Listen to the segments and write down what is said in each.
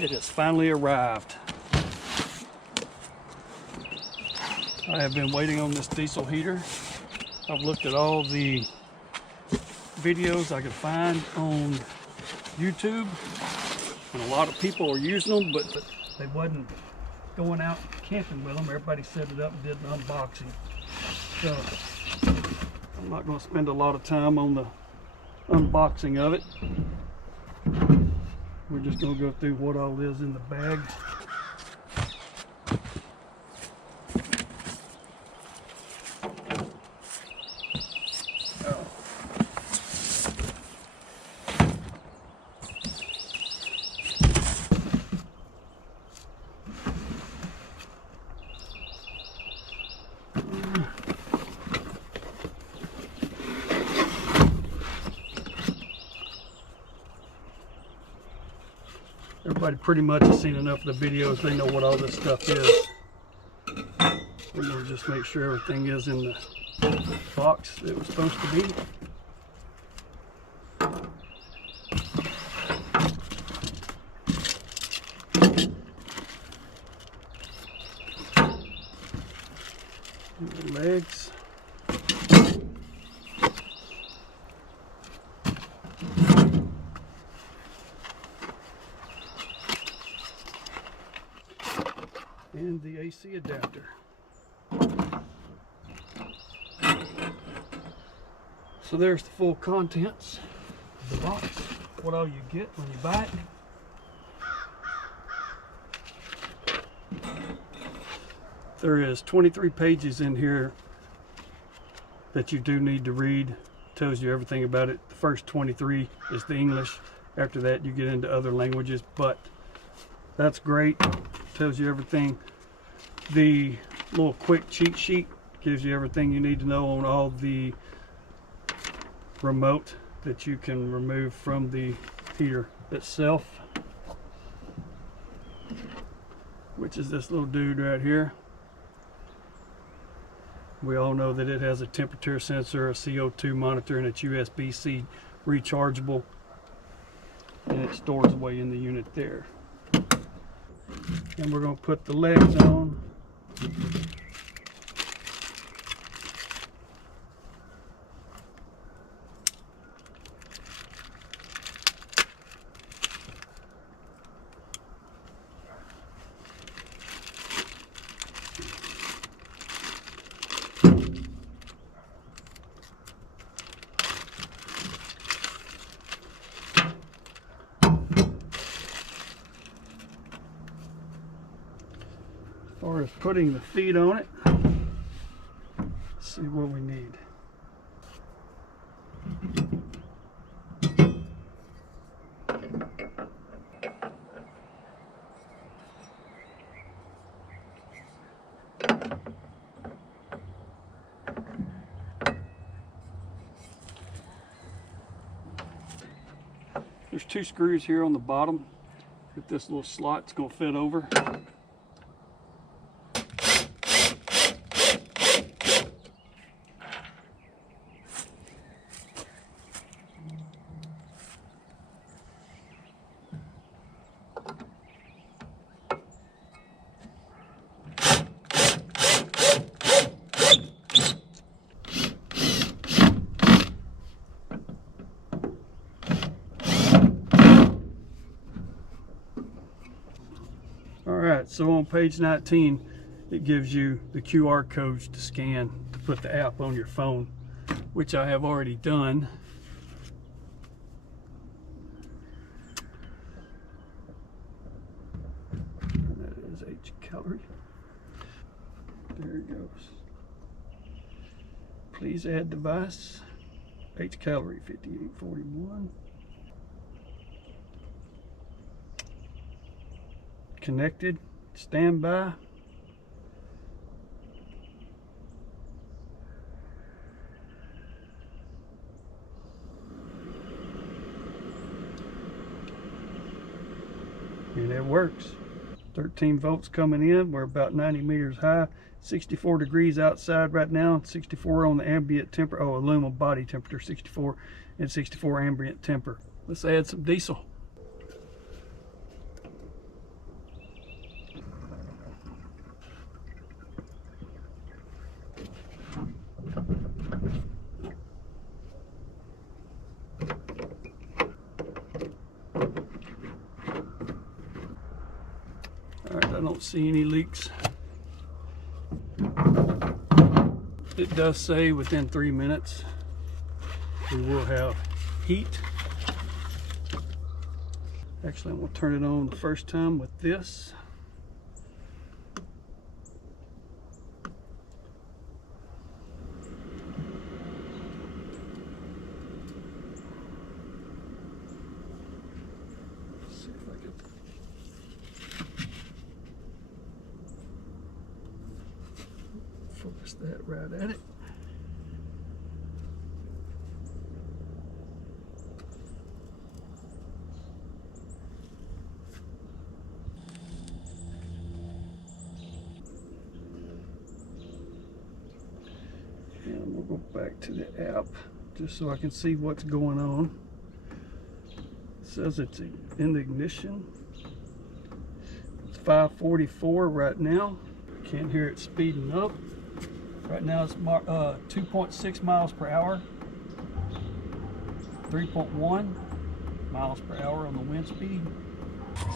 It has finally arrived. I have been waiting on this diesel heater. I've looked at all the videos I could find on YouTube, and a lot of people are using them, but they wasn't going out camping with them. Everybody set it up and did an unboxing. So I'm not going to spend a lot of time on the unboxing of it. We're just going to go through what all is in the bag. Everybody pretty much has seen enough of the videos. They know what all this stuff is. We're going to just make sure everything is in the box that it was supposed to be. The legs. And the AC adapter. So there's the full contents of the box. What all you get when you buy it. There is 23 pages in here that you do need to read. Tells you everything about it. The first 23 is the English. After that you get into other languages, but that's great. Tells you everything. The little quick cheat sheet gives you everything you need to know on all the remote that you can remove from the heater itself, which is this little dude right here. We all know that it has a temperature sensor, a CO2 monitor, and it's USB-C rechargeable, and it stores away in the unit there. And we're going to put the legs on. As far as putting the feet on it, let's see what we need. There's 2 screws here on the bottom that this little slot's going to fit over. Alright, so on page 19 it gives you the QR codes to scan to put the app on your phone, which I have already done. And that is Hcalory. There it goes. Please add device. Hcalory 5841. Connected, standby. And it works. 13 volts coming in. We're about 90 meters high. 64 degrees outside right now. 64 on the ambient temperature. Oh, aluminum body temperature 64 and 64 ambient temper. Let's add some diesel. I don't see any leaks. It does say within 3 minutes we will have heat. Actually, I'm going to turn it on the first time with this. See if I can focus that right at it. And we'll go back to the app just so I can see what's going on. It says it's in the ignition. It's 5:44 right now. Can't hear it speeding up. Right now it's 2.6 miles per hour, 3.1 miles per hour on the wind speed.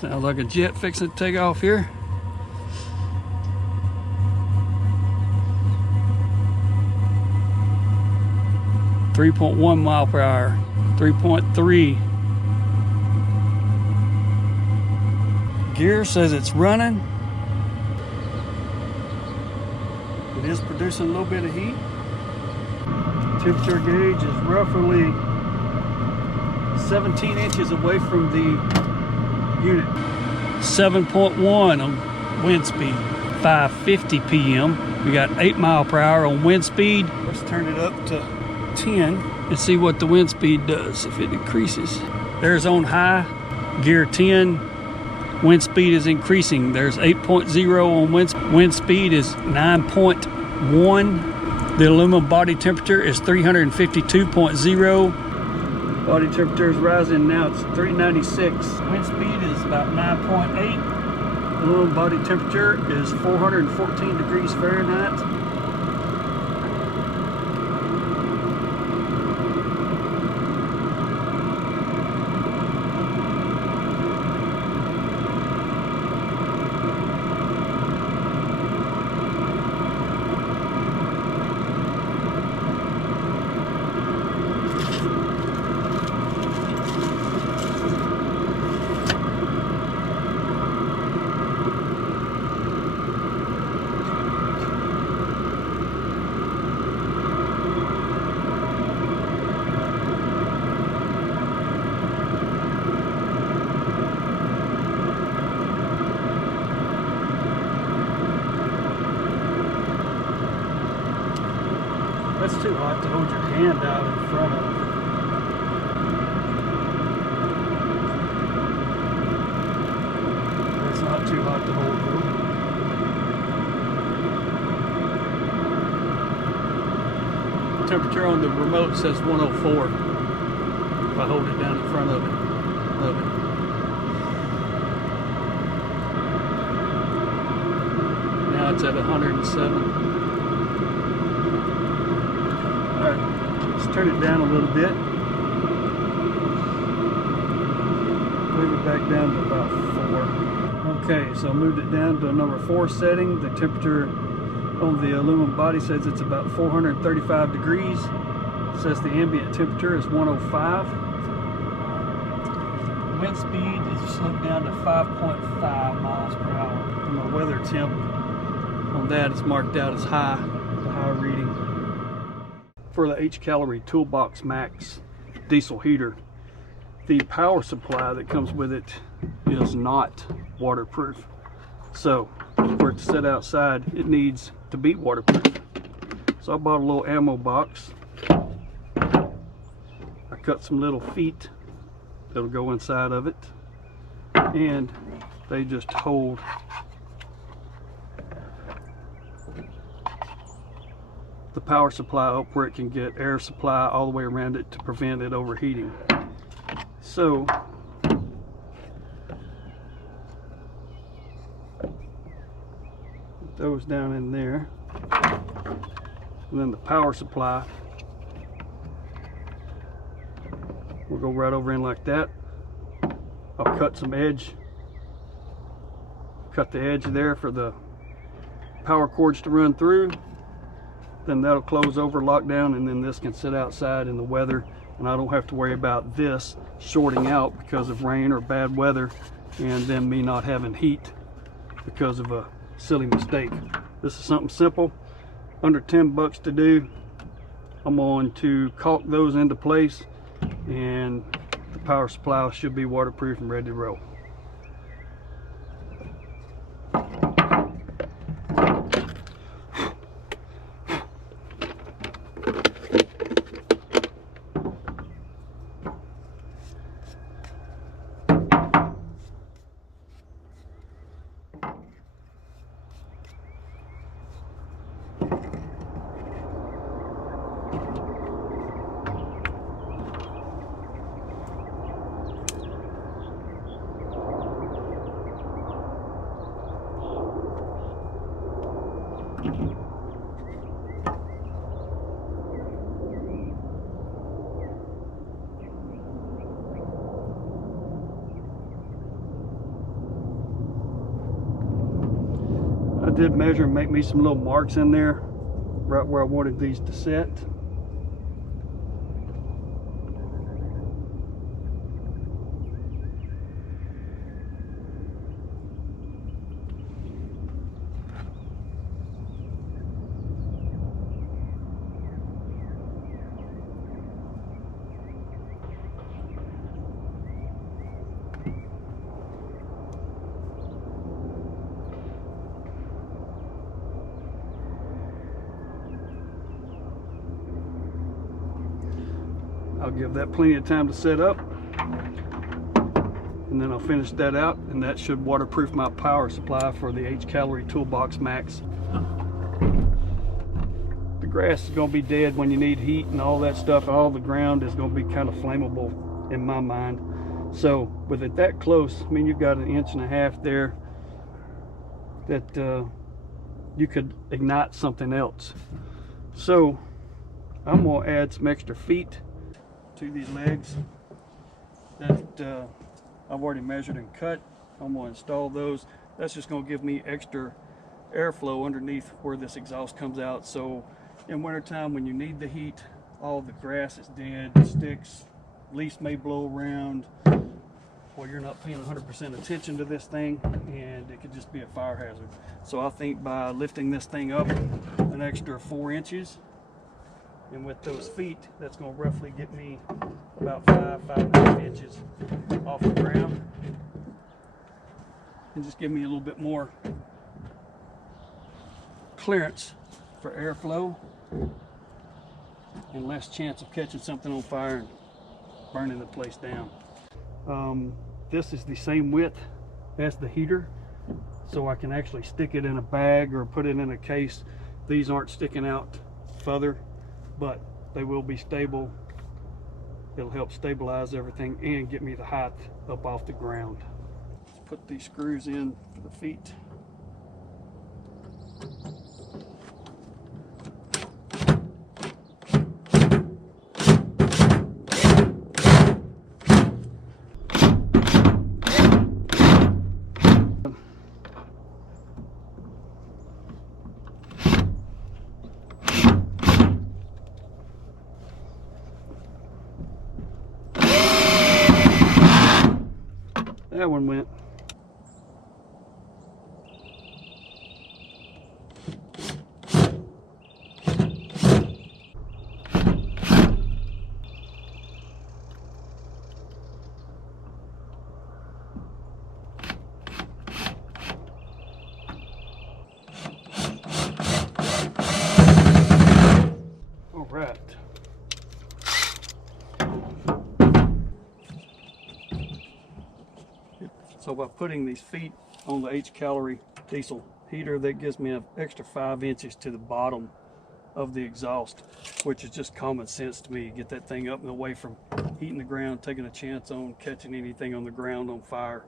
Sounds like a jet fixing to take off here. .1 mile per hour, 3.3. Gear says it's running. It is producing a little bit of heat. Temperature gauge is roughly 17 inches away from the unit. 7.1 on wind speed. 5:50 p.m. We got 8 mile per hour on wind speed. Let's turn it up to 10 and see what the wind speed does if it increases. There's on high, gear 10. Wind speed is increasing. There's 8.0 on wind speed is 9.1. The aluminum body temperature is 352.0. Body temperature is rising now. It's 396. Wind speed is about 9.8. Aluminum body temperature is 414 degrees Fahrenheit. That's too hot to hold your hand out in front of. That's not too hot to hold though. The temperature on the remote says 104. If I hold it down in front of it. Now it's at 107. Alright, let's turn it down a little bit. Move it back down to about 4. Okay, so I moved it down to a number 4 setting. The temperature on the aluminum body says it's about 435 degrees. It says the ambient temperature is 105. Wind speed is slowed down to 5.5 miles per hour. And the weather temp on that is marked out as high, the high reading. For the Hcalory ToolBox Max diesel heater, the power supply that comes with it is not waterproof. So for it to sit outside, it needs to be waterproof. So I bought a little ammo box. I cut some little feet that'll go inside of it, and they just hold the power supply up where it can get air supply all the way around it to prevent it overheating. So those down in there, and then the power supply will go right over in like that. I'll cut some edge cut the edge there for the power cords to run through. Then that'll close over, lock down, and then this can sit outside in the weather, and I don't have to worry about this shorting out because of rain or bad weather, and then me not having heat because of a silly mistake. This is something simple, under 10 bucks to do. I'm going to caulk those into place, and the power supply should be waterproof and ready to roll. I did measure and make me some little marks in there right where I wanted these to sit. I'll give that plenty of time to set up, and then I'll finish that out, and that should waterproof my power supply for the Hcalory ToolBox Max. The grass is going to be dead when you need heat and all that stuff. All the ground is going to be kind of flammable in my mind. So with it that close, I mean, you've got 1.5 inches there that you could ignite something else. So I'm going to add some extra feet to these legs that I've already measured and cut. I'm going to install those. That's just going to give me extra airflow underneath where this exhaust comes out. So in wintertime, when you need the heat, all the grass is dead, the sticks, leaves may blow around, or you're not paying 100% attention to this thing, and it could just be a fire hazard. So I think by lifting this thing up an extra 4 inches, and with those feet, that's going to roughly get me about 5.5 inches off the ground, and just give me a little bit more clearance for airflow and less chance of catching something on fire and burning the place down. This is the same width as the heater, so I can actually stick it in a bag or put it in a case. These aren't sticking out further, but they will be stable. It'll help stabilize everything and get me the height up off the ground. Let's put these screws in for the feet. That one went. All right. So by putting these feet on the Hcalory diesel heater, that gives me an extra 5 inches to the bottom of the exhaust, which is just common sense to me. Get that thing up and away from heating the ground, taking a chance on catching anything on the ground on fire.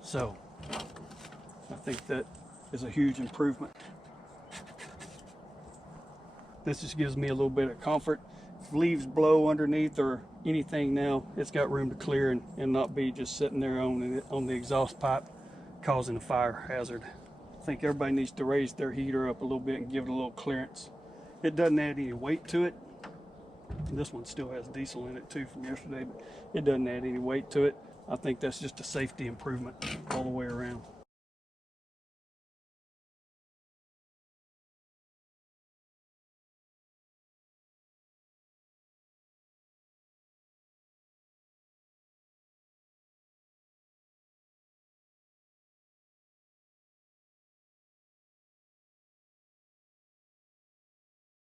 So I think that is a huge improvement. This just gives me a little bit of comfort. If leaves blow underneath or anything, now it's got room to clear and not be just sitting there on the exhaust pipe causing a fire hazard. I think everybody needs to raise their heater up a little bit and give it a little clearance. It doesn't add any weight to it. This one still has diesel in it too from yesterday, but it doesn't add any weight to it. I think that's just a safety improvement all the way around.